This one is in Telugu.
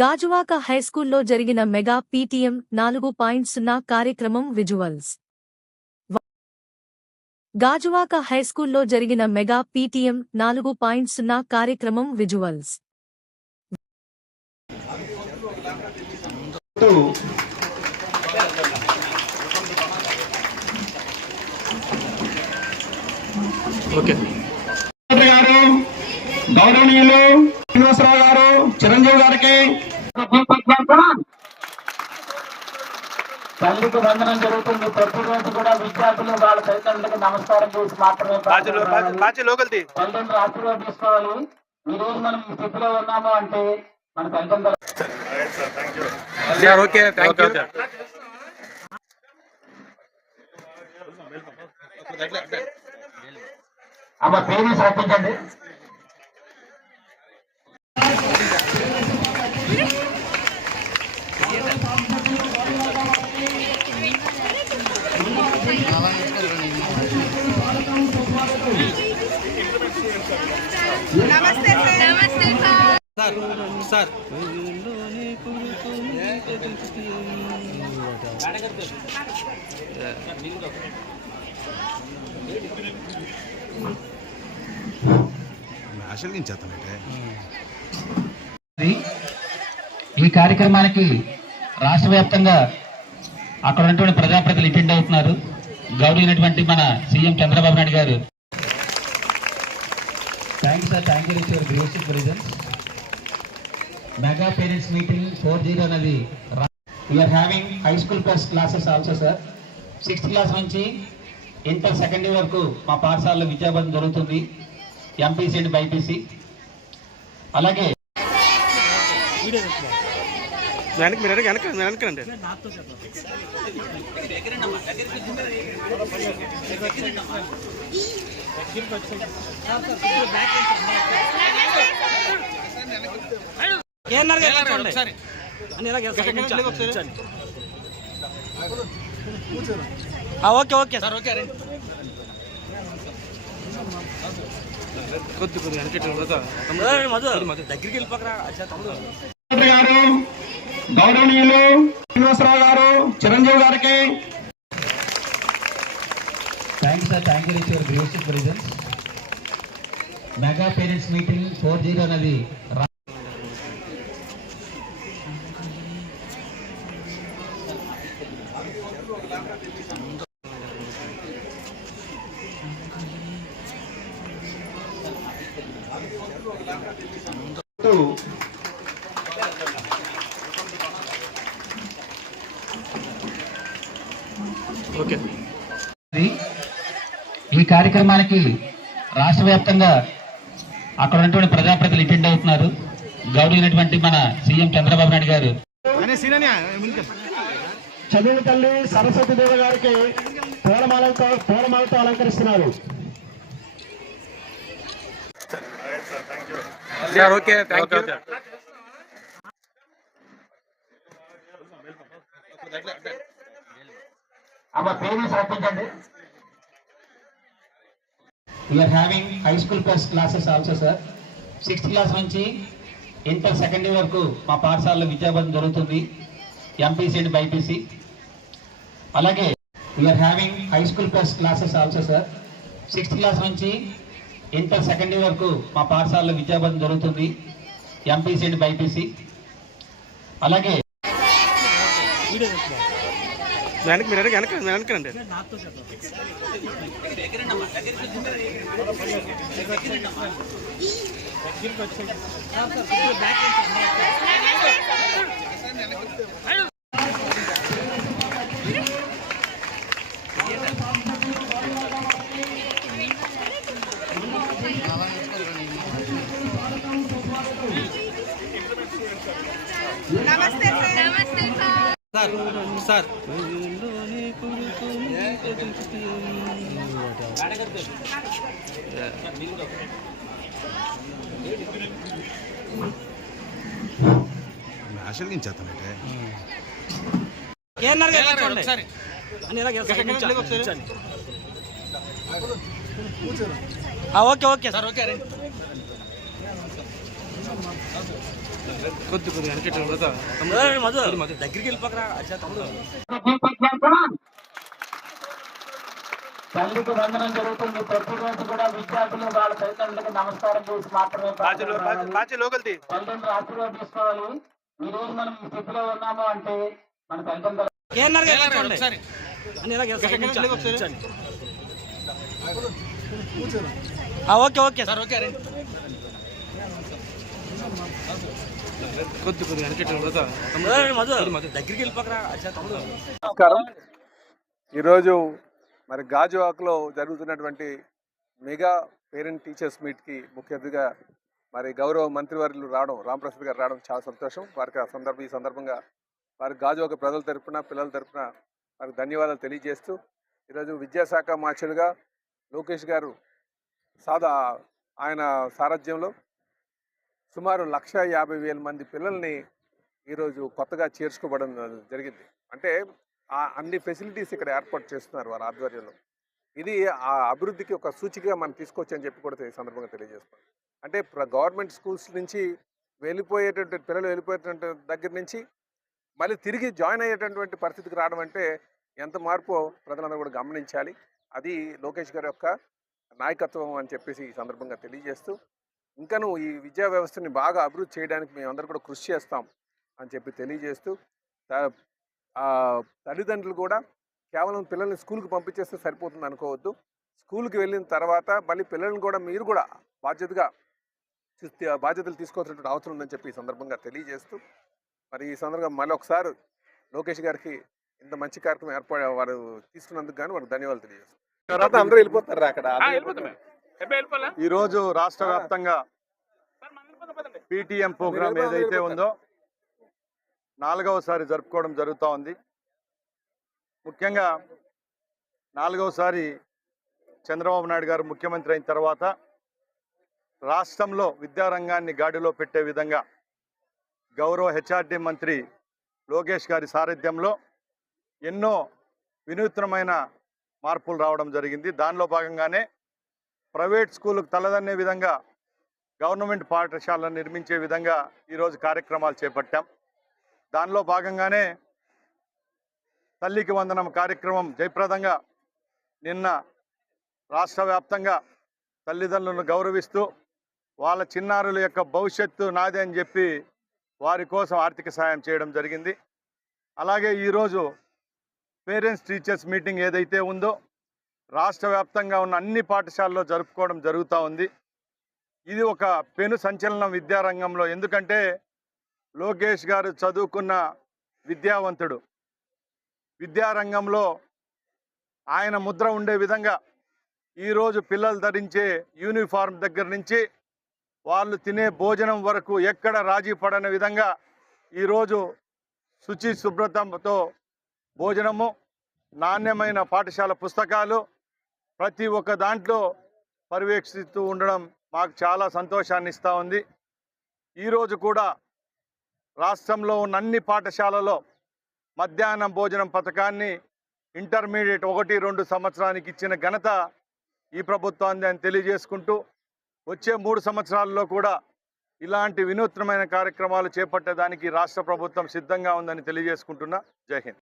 గాజువాక హైస్కూల్లో జరిగిన మెగా పీటీఎం 4.0 కార్యక్రమం విజువల్స్. గాజువాక హైస్కూల్లో జరిగిన మెగా పీటీఎం 4.0 కార్యక్రమం విజువల్స్. గౌరవనీయులు శ్రీనివాసరావు గారు, చిరంజీవి గారికి తల్లికి వందనం జరుగుతుంది. ప్రతిరోజు కూడా విద్యార్థులు వాళ్ళ తల్లిదండ్రులకు నమస్కారం చేసి మాత్రమే తల్లిదండ్రులు ఆశీర్వాదం తీసుకోవాలి. ఈ రోజు మనం ఈ స్థితిలో ఉన్నాము అంటే మన తల్లిదండ్రులు. అమ్మ పేరు రప్పించండి. నమస్తే నమస్తే సార్. ఈ కార్యక్రమానికి రాష్ట్ర వ్యాప్తంగా అక్కడ ఉన్నటువంటి ప్రజాప్రతినిధులు అటెండ్ అవుతున్నారు. గౌరవైనటువంటి మన సీఎం చంద్రబాబు నాయుడు గారు. Thank you sir, thank you your gracious presence. Mega parents meeting 4.0 అనేది we are having high school plus classes also sir. 6th class నుంచి ఇంటర్ సెకండ్ ఇయర్ వరకు మా పాఠశాలలో విద్యాబోధన జరుగుతుంది. MPC and BPC. అలాగే ఓకే సార్, ఓకే దగ్గరికి వెళ్ళిపోకరా. గౌరవనీయులు శ్రీనివాసరావు గారు, చిరంజీవి గారికి thank you sir, thank you your gracious presence. Mega parents meeting 4.0 అనేది ఈ కార్యక్రమానికి రాష్ట్ర వ్యాప్తంగా అక్కడ ఉన్నటువంటి ప్రజాప్రతినిధులు అటెండ్ అవుతున్నారు. గౌరవైనటువంటి మన సీఎం చంద్రబాబు నాయుడు గారు. చదువు తల్లి సరస్వతి దేవి గారికి పూలమాలతో అలంకరిస్తున్నారు. అమ్మ పేరు రప్పించండి. We are having high school plus classes also sir. 6th class నుంచి ఇంటర్ సెకండ్ ఇయర్ వరకు మా పాఠశాలలో విద్యాబోధన జరుగుతుంది. MPC and BPC. అలాగే we are having high school plus classes also sir. 6th class నుంచి ఇంటర్ సెకండ్ ఇయర్ వరకు మా పాఠశాలలో విద్యాబోధన జరుగుతుంది. MPC and BPC. అలాగే నమస్తే సార్. ఓకే సార్, ఓకే కొద్దిగా దగ్గరికి వెళ్ళిపోకరా అచ్చా తమ్ముడు. తల్లికి వందనం జరుగుతుంది. ప్రతిరోజు కూడా విద్యార్థులు వాళ్ళ తల్లిదండ్రులకు నమస్కారం చేసి మాత్రమే తల్లిదండ్రులు ఆశీర్వాదం తీసుకోవాలి. ఈ రోజు మనం ఈ స్థితిలో ఉన్నాము అంటే మన తల్లిదండ్రులు ఒకసారి అని ఇలా కూర్చోండి. ఓకే సార్ ఓకే రండి. కొద్దిగా దగ్గరికి వెళ్ళిపోకరా అచ్చా తమ్ముడు. నమస్కారం. ఈరోజు మరి గాజువాకలో జరుగుతున్నటువంటి మెగా పేరెంట్ టీచర్స్ మీట్కి ముఖ్య అతిథిగా మరి గౌరవ మంత్రివర్యులు రావడం, రామప్రసాద్ గారు రావడం చాలా సంతోషం. వారికి ఈ సందర్భంగా వారికి గాజువాక ప్రజల తరపున పిల్లల తరపున వారికి ధన్యవాదాలు తెలియజేస్తూ, ఈరోజు విద్యాశాఖ మార్చులుగా లోకేష్ గారు ఆయన సారథ్యంలో సుమారు 150,000 మంది పిల్లల్ని ఈరోజు కొత్తగా చేర్చుకోవడం జరిగింది. అంటే అన్ని ఫెసిలిటీస్ ఇక్కడ ఏర్పాటు చేస్తున్నారు వారి ఆధ్వర్యంలో. ఇది ఆ అభివృద్ధికి ఒక సూచికగా మనం తీసుకోవచ్చు అని చెప్పి కూడా ఈ సందర్భంగా తెలియజేస్తాం. అంటే గవర్నమెంట్ స్కూల్స్ నుంచి పిల్లలు వెళ్ళిపోయేటువంటి దగ్గర నుంచి మళ్ళీ తిరిగి జాయిన్ అయ్యేటటువంటి పరిస్థితికి రావడం అంటే ఎంత మార్పు ప్రజలందరూ కూడా గమనించాలి. అది లోకేష్ గారి యొక్క నాయకత్వం అని చెప్పేసి ఈ సందర్భంగా తెలియజేస్తూ, ఇంకనూ ఈ విద్యా వ్యవస్థని బాగా అభివృద్ధి చేయడానికి మేమందరూ కూడా కృషి చేస్తాం అని చెప్పి తెలియజేస్తూ, తల్లిదండ్రులు కూడా కేవలం పిల్లల్ని స్కూల్కి పంపించేస్తే సరిపోతుంది అనుకోవద్దు. స్కూల్కి వెళ్ళిన తర్వాత మళ్ళీ పిల్లల్ని కూడా మీరు కూడా బాధ్యతలు తీసుకోవాల్సినటువంటి అవసరం ఉందని చెప్పి ఈ సందర్భంగా తెలియజేస్తూ, మరి ఈ సందర్భంగా మళ్ళీ ఒకసారి లోకేష్ గారికి ఇంత మంచి కార్యక్రమం వారు తీసుకున్నందుకు కానీ వారికి ధన్యవాదాలు తెలియజేస్తాం. తర్వాత అందరూ వెళ్ళిపోతారు అక్కడ. ఈరోజు రాష్ట్ర వ్యాప్తంగా పీటీఎం ప్రోగ్రాం ఏదైతే ఉందో 4వసారి జరుపుకోవడం జరుగుతూ ఉంది. ముఖ్యంగా 4వసారి చంద్రబాబు నాయుడు గారు ముఖ్యమంత్రి అయిన తర్వాత రాష్ట్రంలో విద్యారంగాన్ని గాడిలో పెట్టే విధంగా గౌరవ హెచ్ఆర్డీ మంత్రి లోకేష్ గారి సారథ్యంలో ఎన్నో వినూత్నమైన మార్పులు రావడం జరిగింది. దానిలో భాగంగానే ప్రైవేట్ స్కూళ్ళకు తలదన్నే విధంగా గవర్నమెంట్ పాఠశాలను నిర్మించే విధంగా ఈరోజు కార్యక్రమాలు చేపట్టాం. దానిలో భాగంగానే తల్లికి వందనం కార్యక్రమం జయప్రదంగా నిన్న రాష్ట్ర వ్యాప్తంగా తల్లిదండ్రులను గౌరవిస్తూ వాళ్ళ చిన్నారుల యొక్క భవిష్యత్తు నాదే అని చెప్పి వారి కోసం ఆర్థిక సాయం చేయడం జరిగింది. అలాగే ఈరోజు పేరెంట్స్ టీచర్స్ మీటింగ్ ఏదైతే ఉందో రాష్ట్ర వ్యాప్తంగా ఉన్న అన్ని పాఠశాలలో జరుపుకోవడం జరుగుతూ ఉంది. ఇది ఒక పెను సంచలనం విద్యారంగంలో. ఎందుకంటే లోకేష్ గారు చదువుకున్న విద్యావంతుడు. విద్యారంగంలో ఆయన ముద్ర ఉండే విధంగా ఈరోజు పిల్లలు ధరించే యూనిఫామ్ దగ్గర నుంచి వాళ్ళు తినే భోజనం వరకు ఎక్కడ రాజీ పడని విధంగా ఈరోజు శుచి శుభ్రతతో భోజనము, నాణ్యమైన పాఠశాల పుస్తకాలు ప్రతి ఒక్క దాంట్లో పర్యవేక్షిస్తూ ఉండడం మాకు చాలా సంతోషాన్ని ఇస్తూ ఉంది. ఈరోజు కూడా రాష్ట్రంలో ఉన్న అన్ని పాఠశాలలో మధ్యాహ్నం భోజనం పథకాన్ని ఇంటర్మీడియట్ 1-2 సంవత్సరానికి ఇచ్చిన ఘనత ఈ ప్రభుత్వాన్ని అని తెలియజేసుకుంటూ, వచ్చే 3 సంవత్సరాల్లో కూడా ఇలాంటి వినూత్నమైన కార్యక్రమాలు చేపట్టడానికి రాష్ట్ర ప్రభుత్వం సిద్ధంగా ఉందని తెలియజేసుకుంటున్నా. జై హింద్.